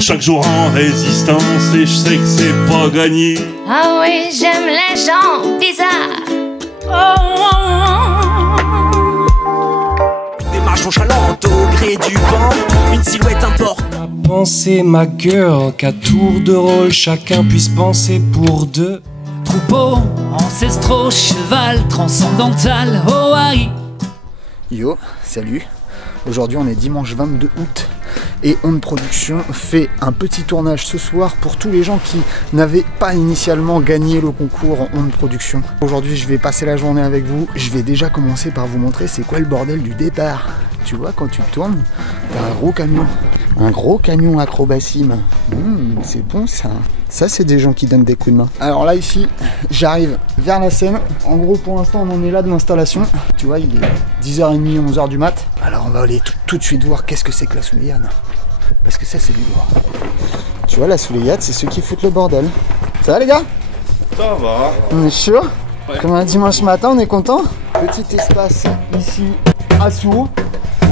chaque jour en résistance et je sais que c'est pas gagné. Ah oui, j'aime les gens bizarres. Démarche nonchalante au gré du vent, une silhouette importe. Pensez ma girl qu'à tour de rôle chacun puisse penser pour deux. Troupeau, ancestraux, cheval, transcendantal, Hawaii. Yo, salut. Aujourd'hui on est dimanche 22 août et Onde Production fait un petit tournage ce soir pour tous les gens qui n'avaient pas initialement gagné le concours Onde Production. Aujourd'hui je vais passer la journée avec vous. Je vais déjà commencer par vous montrer c'est quoi le bordel du départ. Tu vois, quand tu tournes, t'as un gros camion. Un gros camion Acrobacim. C'est bon ça. Ça c'est des gens qui donnent des coups de main. Alors là ici, j'arrive vers la scène. En gros pour l'instant on en est là de l'installation. Tu vois, il est 10h30, 11h du mat. Alors on va aller tout de suite voir qu'est-ce que c'est que la Souléyade. Parce que ça c'est du lourd. Tu vois, la Souléyade c'est ceux qui foutent le bordel. Ça va les gars? Ça va. On est chaud? Ouais. Comme un dimanche matin, on est content. Petit espace ici à Sourds.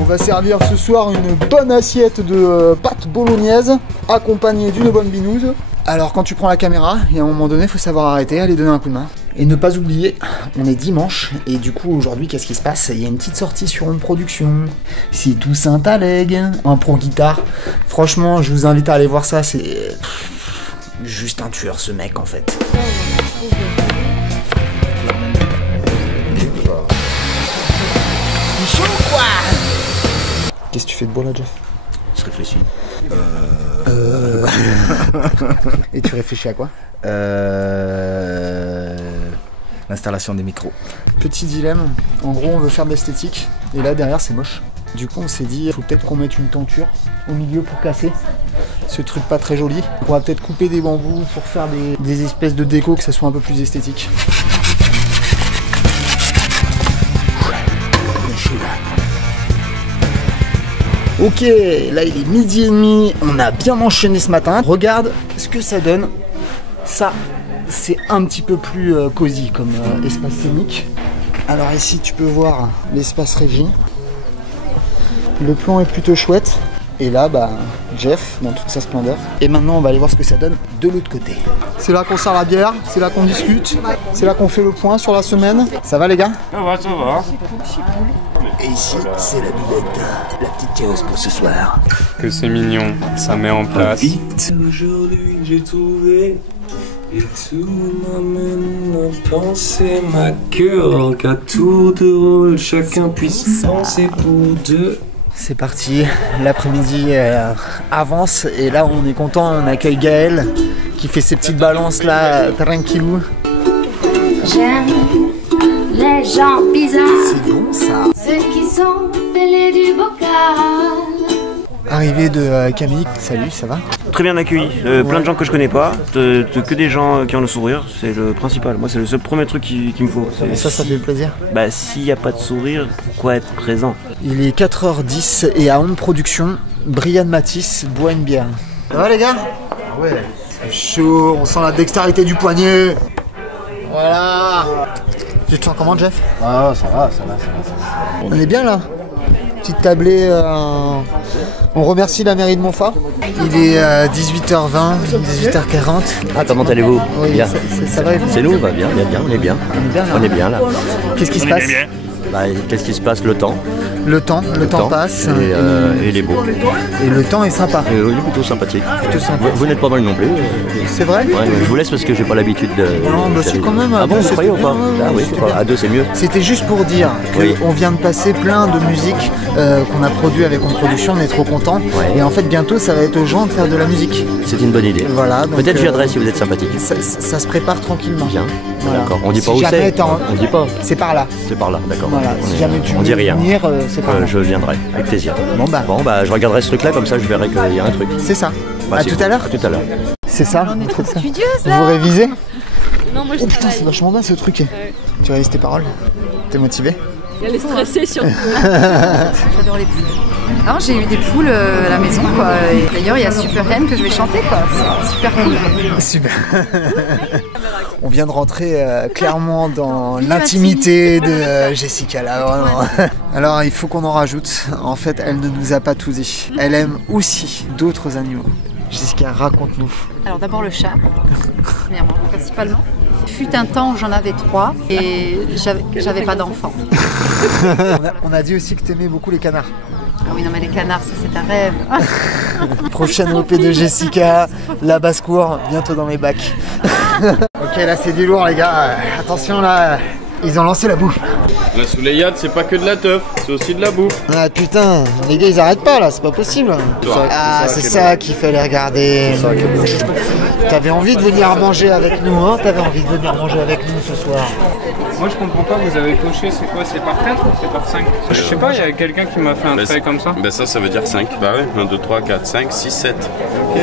On va servir ce soir une bonne assiette de pâtes bolognaise accompagnée d'une bonne binouse. Alors quand tu prends la caméra, et à un moment donné, il faut savoir arrêter, aller donner un coup de main. Et ne pas oublier, on est dimanche, et du coup aujourd'hui, qu'est-ce qui se passe? Il y a une petite sortie sur Onde Production. C'est Toussaint Taleg, un pro guitare. Franchement, je vous invite à aller voir ça, c'est juste un tueur ce mec en fait. Qu'est-ce que tu fais de beau là, Jeff? Je réfléchis. Et tu réfléchis à quoi? L'installation des micros. Petit dilemme, en gros on veut faire de l'esthétique, et là derrière c'est moche. Du coup on s'est dit, il faut peut-être qu'on mette une tenture au milieu pour casser. Ce truc pas très joli. On va peut-être couper des bambous pour faire des espèces de déco, que ça soit un peu plus esthétique. Ok, là il est 12h30, on a bien enchaîné ce matin. Regarde ce que ça donne. Ça, c'est un petit peu plus cosy comme espace scénique. Alors ici tu peux voir l'espace régie. Le plan est plutôt chouette. Et là, bah, Jeff, dans toute sa splendeur. Et maintenant, on va aller voir ce que ça donne de l'autre côté. C'est là qu'on sert la bière, c'est là qu'on discute, c'est là qu'on fait le point sur la semaine. Ça va les gars? Ça va, ça va. Et ici, c'est la buvette, la petite chaos pour ce soir. Que c'est mignon, ça met en place. Vite, aujourd'hui j'ai trouvé et tout m'amène à penser ma girl qu'à tour de rôle chacun puisse penser pour deux. C'est parti, l'après-midi avance et là on est content, on accueille Gaël qui fait ses petites balances là, tranquillou. J'aime les gens bizarres. C'est bon ça. Ceux qui sont fêlés du bocal. Arrivée de Camille, salut, ça va? Très bien accueilli, plein de gens que je connais pas, que des gens qui ont le sourire, c'est le principal. Moi c'est le seul premier truc qu'il me faut. Et ça fait plaisir. Bah s'il n'y a pas de sourire, pourquoi être présent? Il est 4h10 et à Onde Production, Brian Matisse boit une bière. Ça va les gars? Ouais. C'est chaud, on sent la dextérité du poignet. Voilà. Tu te sens comment Jeff? Ah ça va. On est bien là. Petite tablée. On remercie la mairie de Montfort. Il est 18h20, 18h40. Ah, comment allez-vous? Oui, bien. Ça va? C'est nous, va bien, on est bien. On est bien là. Qu'est-ce qui se passe? Bah, qu'est-ce qui se passe? Le temps. Le temps passe. Et il est beau. Et le temps est sympa. Il est plutôt sympathique. Sympa. Vous n'êtes pas mal non plus. C'est vrai? Ouais, je vous laisse parce que j'ai pas l'habitude de... Non, bah c'est quand même... Ah bon, vous croyez ou pas? Ah oui, à deux c'est mieux. C'était juste pour dire qu'on vient de passer plein de musiques qu'on a produit avec Onde Production, on est trop contents. Ouais. Et en fait bientôt ça va être aux gens de faire de la musique. C'est une bonne idée. Voilà. Peut-être je viendrai si vous êtes sympathique. Ça se prépare tranquillement. Bien. Voilà. D'accord. On dit pas où c'est. On dit pas. C'est par là. C'est par là, d'accord. Voilà. Si jamais tu veux venir, c'est par là. Je viendrai, avec plaisir. Bon bah je regarderai ce truc là, comme ça je verrai qu'il y a un truc. C'est ça. Bah, à tout à l'heure. À tout à l'heure. C'est ça. On est trop studieuse là. Vous révisez? Non, moi je putain, c'est vachement bien ce truc. Ouais. Tu révises tes paroles? T'es motivé? Elle est stressée surtout. J'adore les poules. Non, j'ai eu des poules à la maison quoi. Et d'ailleurs il y a Super Hen que je vais chanter quoi. C'est super cool. Super. On vient de rentrer clairement dans l'intimité de Jessica là vraiment. Alors il faut qu'on en rajoute. En fait elle ne nous a pas tout dit. Elle aime aussi d'autres animaux. Jessica, raconte-nous. Alors d'abord le chat, premièrement, principalement. Fut un temps où j'en avais 3 et j'avais pas d'enfant. On a dit aussi que t'aimais beaucoup les canards. Ah oui, non mais les canards, ça c'est un rêve. Prochaine OP de Jessica, la basse-cour, bientôt dans les bacs. Ok, là c'est du lourd les gars, attention là, ils ont lancé la bouffe. Là sous les yachts, c'est pas que de la teuf, c'est aussi de la bouffe. Ah putain, les gars ils arrêtent pas là, c'est pas possible. Ah c'est ça qu'il fallait regarder. T'avais envie de venir manger avec nous, hein? T'avais envie de venir manger avec nous ce soir. Moi je comprends pas, vous avez coché, c'est quoi? C'est par 4 ou c'est par 5? Je sais pas, il y a quelqu'un qui m'a fait un trait comme ça. Ben ça veut dire 5. Bah ouais, 1, 2, 3, 4, 5, 6, 7. Ok.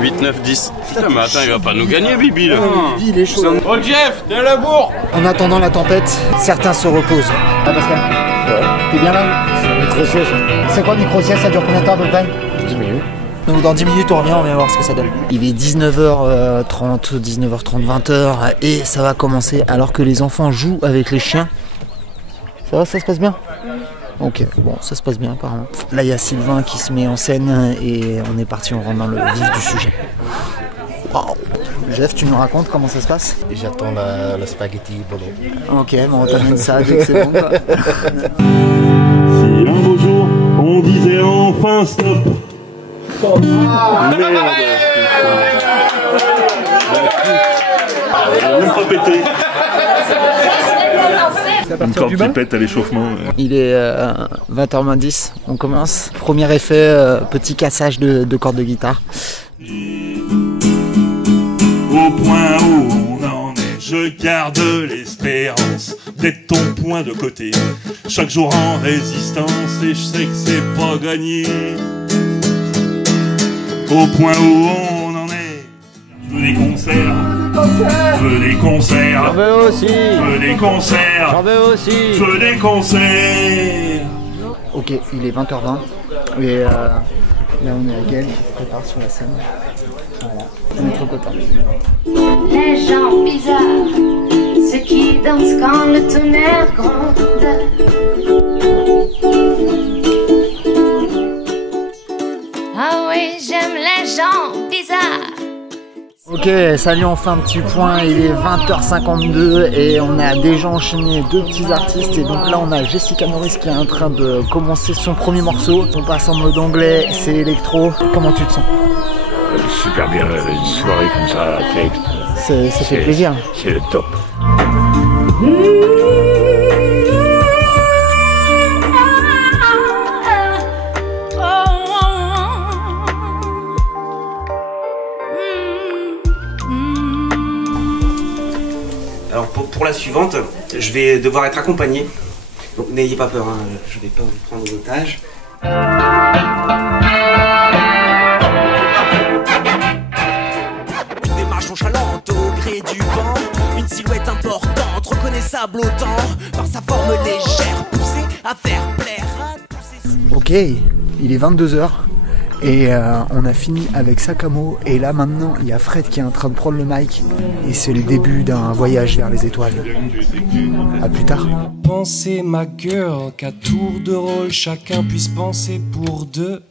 8, 9, 10. Putain mais attends, il va pas nous gagner Bibi là. Bibi il est chaud. Oh Jeff, de la bourre. En attendant la tempête, certains se reposent. Ah Pascal, t'es bien là? C'est quoi micro-sieste, ça dure combien de temps à peu près? 10 minutes. Donc dans 10 minutes on vient voir ce que ça donne. Il est 19h30, 19h30, 20h et ça va commencer alors que les enfants jouent avec les chiens. Ça va, ça se passe bien? Ok, bon ça se passe bien apparemment. Là il y a Sylvain qui se met en scène et on est parti, on rentre dans le vif du sujet. Wow. Jeff, tu nous racontes comment ça se passe? J'attends le spaghetti bolo. Ok, bon on t'amène ça dès que c'est bon quoi. Si un beau jour on disait enfin stop. Merde. Même pas pété. Une corde qui pète à l'échauffement. Il est 20h10, on commence. Premier effet, petit cassage de cordes de guitare. Au point où on en est, je garde l'espérance d'être ton point de côté. Chaque jour en résistance et je sais que c'est pas gagné. Au point où on en est, je veux des concerts. Je veux des concerts. J'en veux aussi. Je veux des concerts. J'en veux aussi. Je veux des concerts. Ok, il est 20h20 et là on est à Gaël qui se prépare sur la scène. Voilà, on est trop contents. Les gens bizarres, ceux qui dansent quand le tonnerre gronde. Ah oui, j'aime les gens bizarres. Ok, salut, on fait un petit point, il est 20h52 et on a déjà enchaîné 2 petits artistes et donc là on a Jessica Norris qui est en train de commencer son premier morceau. On passe en mode anglais, c'est électro. Comment tu te sens? Super bien, une soirée comme ça, texte. Ça fait plaisir. C'est le top. Alors pour la suivante, je vais devoir être accompagné. Donc n'ayez pas peur, hein, je vais pas vous prendre en otage. Une démarche nonchalante au gré du vent. Une silhouette importante, reconnaissable autant par sa forme légère, poussée à faire plaire à tous ces... Ok, il est 22h et on a fini avec Sakamo et là maintenant il y a Fred qui est en train de prendre le mic et c'est le début d'un voyage vers les étoiles. A plus tard. Pensez ma girl qu'à tour de rôle chacun puisse penser pour deux.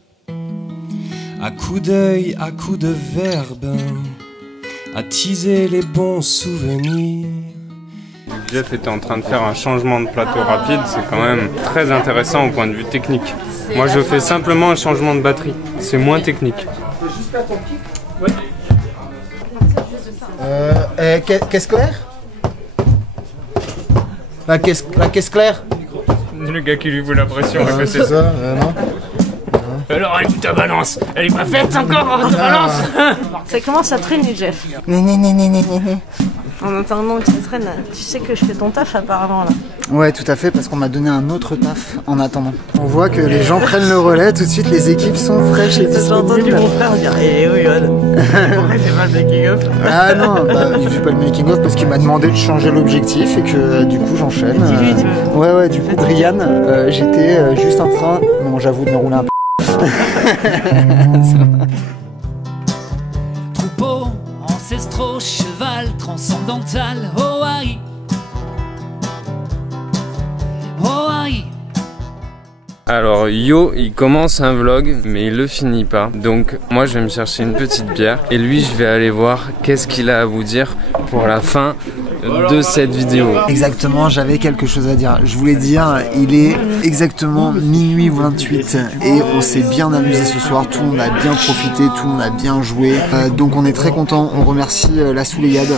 À coup d'œil, à coup de verbe, à teaser les bons souvenirs. Jeff était en train de faire un changement de plateau rapide, c'est quand même très intéressant au point de vue technique. Moi je fais simplement un changement de batterie, c'est moins technique. Caisse claire? La caisse claire? Le gars qui lui fout la pression, c'est ça, non? Alors elle est où ta balance? Elle est pas faite encore ta balance? Ça commence à traîner, Jeff. En attendant que ça traîne, tu sais que je fais ton taf apparemment là. Ouais, tout à fait, parce qu'on m'a donné un autre taf en attendant. On voit que les gens prennent le relais, tout de suite les équipes sont fraîches et disponibles. J'ai entendu mon frère dire eh oui, pourquoi il fait pas le making-of? Ah non, il fait pas le making-of parce qu'il m'a demandé de changer l'objectif et que du coup j'enchaîne. Ouais, du coup, Brian, j'étais juste en train, bon j'avoue de me rouler un peu. Troupeau, ancestraux, cheval, transcendantal, Hawaï. Hawaï. Alors Yo, il commence un vlog, mais il le finit pas. Donc moi je vais me chercher une petite bière et lui je vais aller voir qu'est-ce qu'il a à vous dire pour la fin de cette vidéo. Exactement, j'avais quelque chose à dire. Je voulais dire, il est exactement minuit 28 et on s'est bien amusé ce soir. Tout le monde a bien profité, tout le monde a bien joué. Donc on est très content. On remercie la Souléade.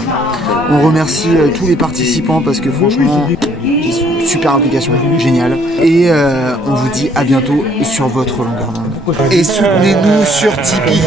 On remercie tous les participants parce que franchement, super application, génial. Et on vous dit à bientôt sur votre longueur d'onde. Et soutenez-nous sur Tipeee.